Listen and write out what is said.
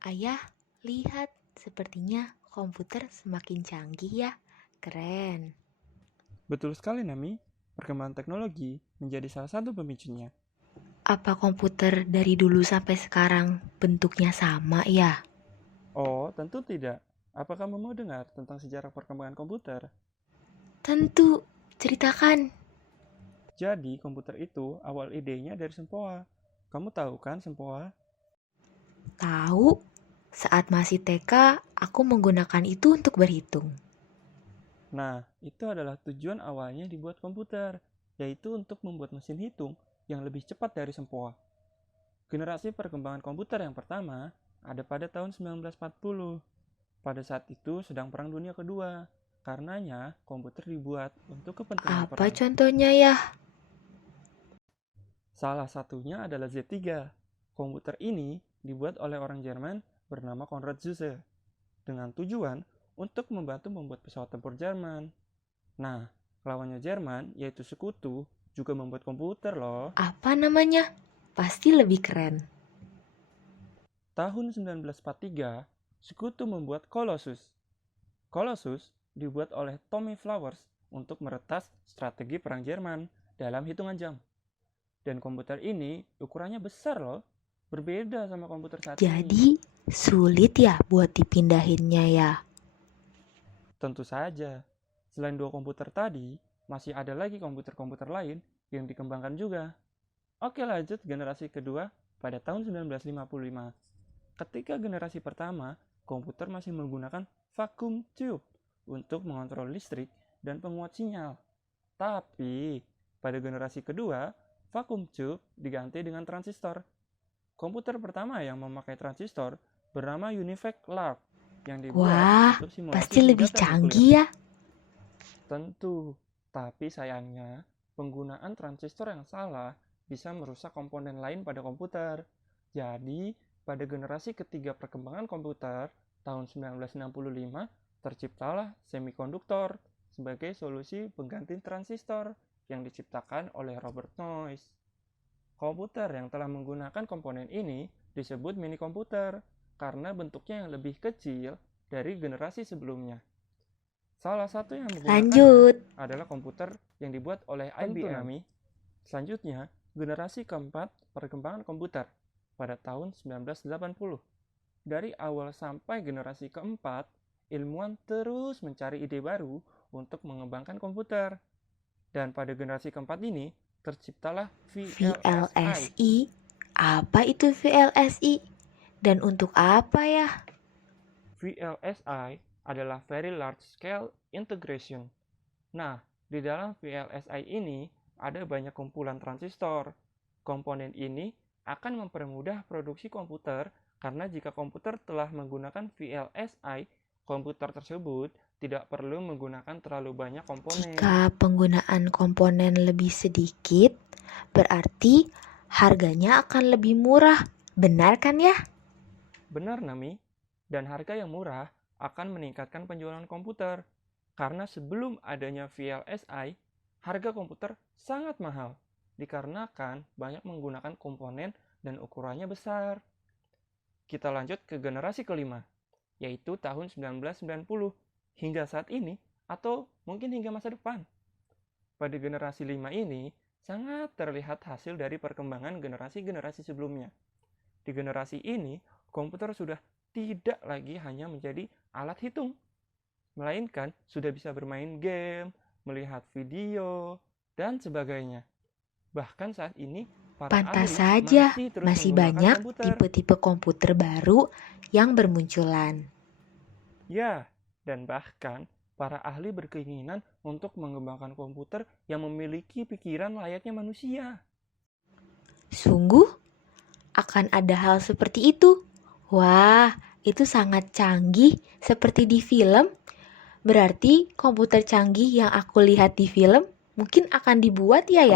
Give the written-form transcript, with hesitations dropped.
Ayah, lihat, sepertinya komputer semakin canggih ya. Keren. Betul sekali, Nami. Perkembangan teknologi menjadi salah satu pemicunya. Apa komputer dari dulu sampai sekarang bentuknya sama ya? Oh, tentu tidak. Apakah kamu mau dengar tentang sejarah perkembangan komputer? Tentu, ceritakan. Jadi, komputer itu awal idenya dari sempoa. Kamu tahu kan sempoa? Tahu, saat masih TK, aku menggunakan itu untuk berhitung. Nah, itu adalah tujuan awalnya dibuat komputer, yaitu untuk membuat mesin hitung yang lebih cepat dari sempoa. Generasi perkembangan komputer yang pertama ada pada tahun 1940. Pada saat itu sedang Perang Dunia Kedua. Karenanya, komputer dibuat untuk kepentingan Apa perang. contohnya ya? Salah satunya adalah Z3. Komputer ini dibuat oleh orang Jerman bernama Konrad Zuse dengan tujuan untuk membantu membuat pesawat tempur Jerman. Nah, lawannya Jerman, yaitu Sekutu, juga membuat komputer loh. Apa namanya? Pasti lebih keren. Tahun 1943, Sekutu membuat Colossus. Colossus dibuat oleh Tommy Flowers untuk meretas strategi perang Jerman dalam hitungan jam. Dan komputer ini ukurannya besar loh, berbeda sama komputer saat ini. Jadi, sulit ya buat dipindahinnya ya? Tentu saja, selain dua komputer tadi, masih ada lagi komputer-komputer lain yang dikembangkan juga. Oke, lanjut generasi kedua pada tahun 1955. Ketika generasi pertama, komputer masih menggunakan vacuum tube untuk mengontrol listrik dan penguat sinyal. Tapi, pada generasi kedua, vacuum tube diganti dengan transistor. Komputer pertama yang memakai transistor bernama UNIVAC LARP yang dibuat Wah, untuk pasti simulasi lebih senjata nuklir. canggih ya. Tentu, tapi sayangnya penggunaan transistor yang salah bisa merusak komponen lain pada komputer. Jadi, pada generasi ketiga perkembangan komputer, tahun 1965, terciptalah semikonduktor sebagai solusi pengganti transistor yang diciptakan oleh Robert Noyce. Komputer yang telah menggunakan komponen ini disebut mini komputer karena bentuknya yang lebih kecil dari generasi sebelumnya. Salah satu yang menggunakannya Lanjut. adalah komputer yang dibuat oleh IBM. Selanjutnya, generasi keempat perkembangan komputer pada tahun 1980. Dari awal sampai generasi keempat, ilmuwan terus mencari ide baru untuk mengembangkan komputer. Dan pada generasi keempat ini, terciptalah VLSI. VLSI? Apa itu VLSI? Dan untuk apa ya? VLSI adalah Very Large Scale Integration. Nah, di dalam VLSI ini ada banyak kumpulan transistor. Komponen ini akan mempermudah produksi komputer karena jika komputer telah menggunakan VLSI, komputer tersebut tidak perlu menggunakan terlalu banyak komponen. Jika penggunaan komponen lebih sedikit, berarti harganya akan lebih murah. Benar kan ya? Benar, Nami. Dan harga yang murah akan meningkatkan penjualan komputer. Karena sebelum adanya VLSI, harga komputer sangat mahal. Dikarenakan banyak menggunakan komponen dan ukurannya besar. Kita lanjut ke generasi kelima, yaitu tahun 1990 hingga saat ini atau mungkin hingga masa depan. Pada generasi 5 ini, sangat terlihat hasil dari perkembangan generasi-generasi sebelumnya. Di generasi ini, komputer sudah tidak lagi hanya menjadi alat hitung, melainkan sudah bisa bermain game, melihat video, dan sebagainya. Bahkan saat ini, para Pantas ahli saja, masih terus masih menggunakan banyak komputer. tipe-tipe komputer baru yang bermunculan. Ya, dan bahkan para ahli berkeinginan untuk mengembangkan komputer yang memiliki pikiran layaknya manusia. Sungguh, akan ada hal seperti itu. Wah, itu sangat canggih seperti di film. Berarti komputer canggih yang aku lihat di film mungkin akan dibuat ya.